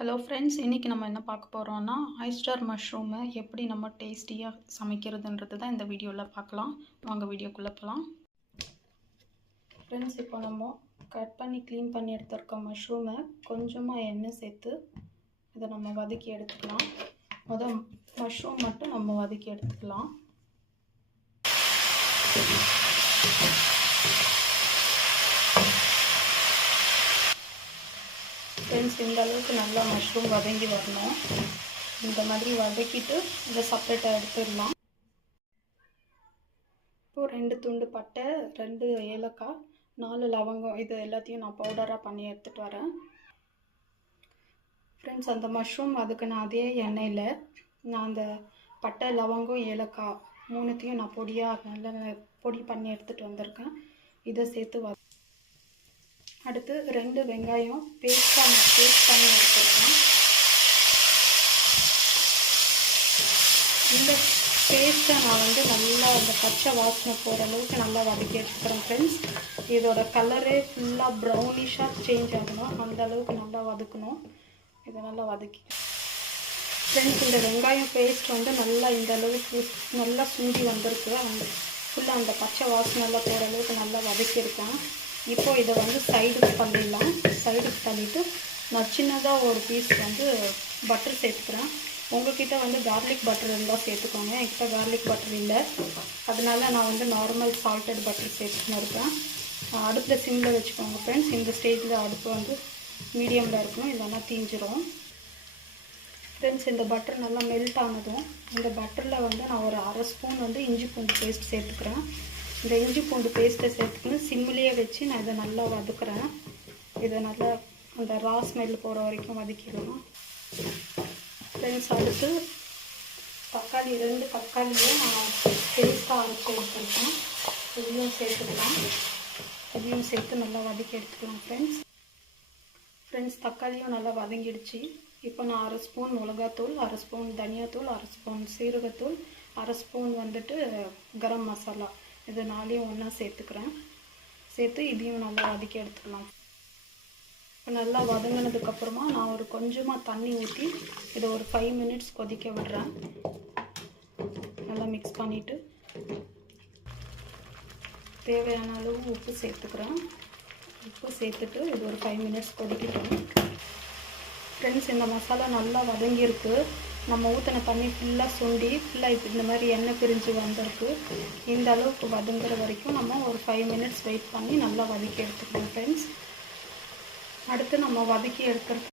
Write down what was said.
Hello friends, இன்றைக்கி நம்ம என்ன பார்க்க போகிறோம்னா ஆயிஸ்டர் மஷ்ரூமை எப்படி நம்ம டேஸ்டியாக சமைக்கிறதுன்றது தான் இந்த வீடியோவில் பார்க்கலாம். வாங்க வீடியோக்குள்ளே போகலாம். ஃப்ரெண்ட்ஸ், இப்போ நம்ம கட் பண்ணி க்ளீன் பண்ணி எடுத்துருக்க மஷ்ரூமை கொஞ்சமாக எண்ணெய் சேர்த்து இதை நம்ம வதக்கி எடுத்துக்கலாம். மஷ்ரூம் மட்டும் நம்ம வதக்கி எடுத்துக்கலாம். ஃப்ரெண்ட்ஸ், இந்த அளவுக்கு நல்லா மஷ்ரூம் வதங்கி வரணும். இந்த மாதிரி வதக்கிட்டு இதை செப்பரேட்டாக எடுத்துடலாம். இப்போது 2 துண்டு பட்டை, 2 ஏலக்காய், 4 லவங்கம், இது எல்லாத்தையும் நான் பவுடராக பண்ணி எடுத்துகிட்டு வரேன். ஃப்ரெண்ட்ஸ், அந்த மஷ்ரூம் அதுக்கு நான் அதே எண்ணெயில் நான் அந்த பட்டை, லவங்கம், ஏலக்காய் 3த்தையும் நான் பொடியாக நல்லா பொடி பண்ணி எடுத்துகிட்டு வந்திருக்கேன். இதை சேர்த்து அடுத்து 2 வெங்காயம் பேஸ்ட் பண்ணி எடுத்துருக்கேன். இந்த பேஸ்ட்டை நான் நல்லா அந்த பச்சை வாசனை போகிற அளவுக்கு நல்லா வதக்கி எடுத்துக்கிறேன். ஃப்ரெண்ட்ஸ், இதோட கலரே ஃபுல்லாக ப்ரௌனிஷாக சேஞ்ச் ஆகணும். அந்த அளவுக்கு நல்லா வதக்கணும். இதை நல்லா வதக்கி ஃப்ரெண்ட்ஸ், இந்த வெங்காயம் பேஸ்ட் நல்லா இந்த அளவுக்கு நல்லா சுண்டி வந்திருக்கு. ஃபுல்லாக அந்த பச்சை வாசனைலாம் போகிற அளவுக்கு நல்லா வதக்கியிருக்கேன். இப்போ இதை சைடுக்கு தள்ளிடலாம். சைடுக்கு தள்ளிட்டு நான் சின்னதாக ஒரு பீஸ் பட்டர் சேர்த்துக்கிறேன். உங்கள்கிட்ட கார்லிக் பட்டர் இருந்தால் சேர்த்துக்கோங்க. என்கிட்ட கார்லிக் பட்டர் இல்லை, அதனால நான் நார்மல் சால்டட் பட்டர் சேர்த்துன்னு இருக்கேன். அடுப்பில் சிம்மில் வச்சுக்கோங்க ஃப்ரெண்ட்ஸ். இந்த ஸ்டேஜில் அடுப்பு மீடியமில் இருக்கணும், இல்லைன்னா தீஞ்சிரும். ஃப்ரெண்ட்ஸ், இந்த பட்டர் நல்லா மெல்ட் ஆனதும் இந்த பட்டரில் நான் ஒரு 1/2 ஸ்பூன் இஞ்சி பூண்டு பேஸ்ட் சேர்த்துக்கிறேன். இந்த இஞ்சி பூண்டு பேஸ்ட்டை சேர்த்துக்கணும். சிம்மிலேயே வச்சு நான் இதை நல்லா வதக்குறேன். இதை நல்லா அந்த ரா ஸ்மெல் போகிற வரைக்கும் வதக்கிடலாம். ஃப்ரெண்ட்ஸ், அடுத்து தக்காளி 2 தக்காளியும் நான் பேஸ்ட்டாக அரைச்சி எடுத்துருக்கேன். இதையும் சேர்த்துக்கலாம். இதையும் சேர்த்து நல்லா வதக்கி எடுத்துக்கலாம். ஃப்ரெண்ட்ஸ், தக்காளியும் நல்லா வதங்கிடுச்சு. இப்போ நான் 1/2 ஸ்பூன் மிளகாத்தூள், 1/2 ஸ்பூன் தனியாத்தூள், 1/2 ஸ்பூன் சீரகத்தூள், 1/2 ஸ்பூன் கரம் மசாலா, இது 4யும் ஒன்றா சேர்த்துக்கிறேன். சேர்த்து இதையும் நல்லா வதக்கி எடுத்துக்கலாம். இப்போ நல்லா வதங்கினதுக்கப்புறமா நான் கொஞ்சமாக தண்ணி ஊற்றி இதை ஒரு 5 மினிட்ஸ் கொதிக்க விடுறேன். நல்லா மிக்ஸ் பண்ணிவிட்டு தேவையான அளவு உப்பு சேர்த்துக்கிறேன். உப்பு சேர்த்துட்டு இது ஒரு 5 மினிட்ஸ் கொதிக்கிட்டோம். ஃப்ரெண்ட்ஸ், இந்த மசாலா நல்லா வதங்கியிருக்கு. நம்ம ஊற்றின தண்ணி ஃபுல்லாக சுண்டி ஃபுல்லாக இப்போ இந்த மாதிரி எண்ணெய் பிரிஞ்சு வந்திருக்கு. இந்த அளவுக்கு வதங்குற வரைக்கும் நம்ம ஒரு 5 மினிட்ஸ் வெயிட் பண்ணி நல்லா வதக்கி எடுத்துக்கணும். ஃப்ரெண்ட்ஸ், அடுத்து நம்ம வதக்கி எடுக்கிறது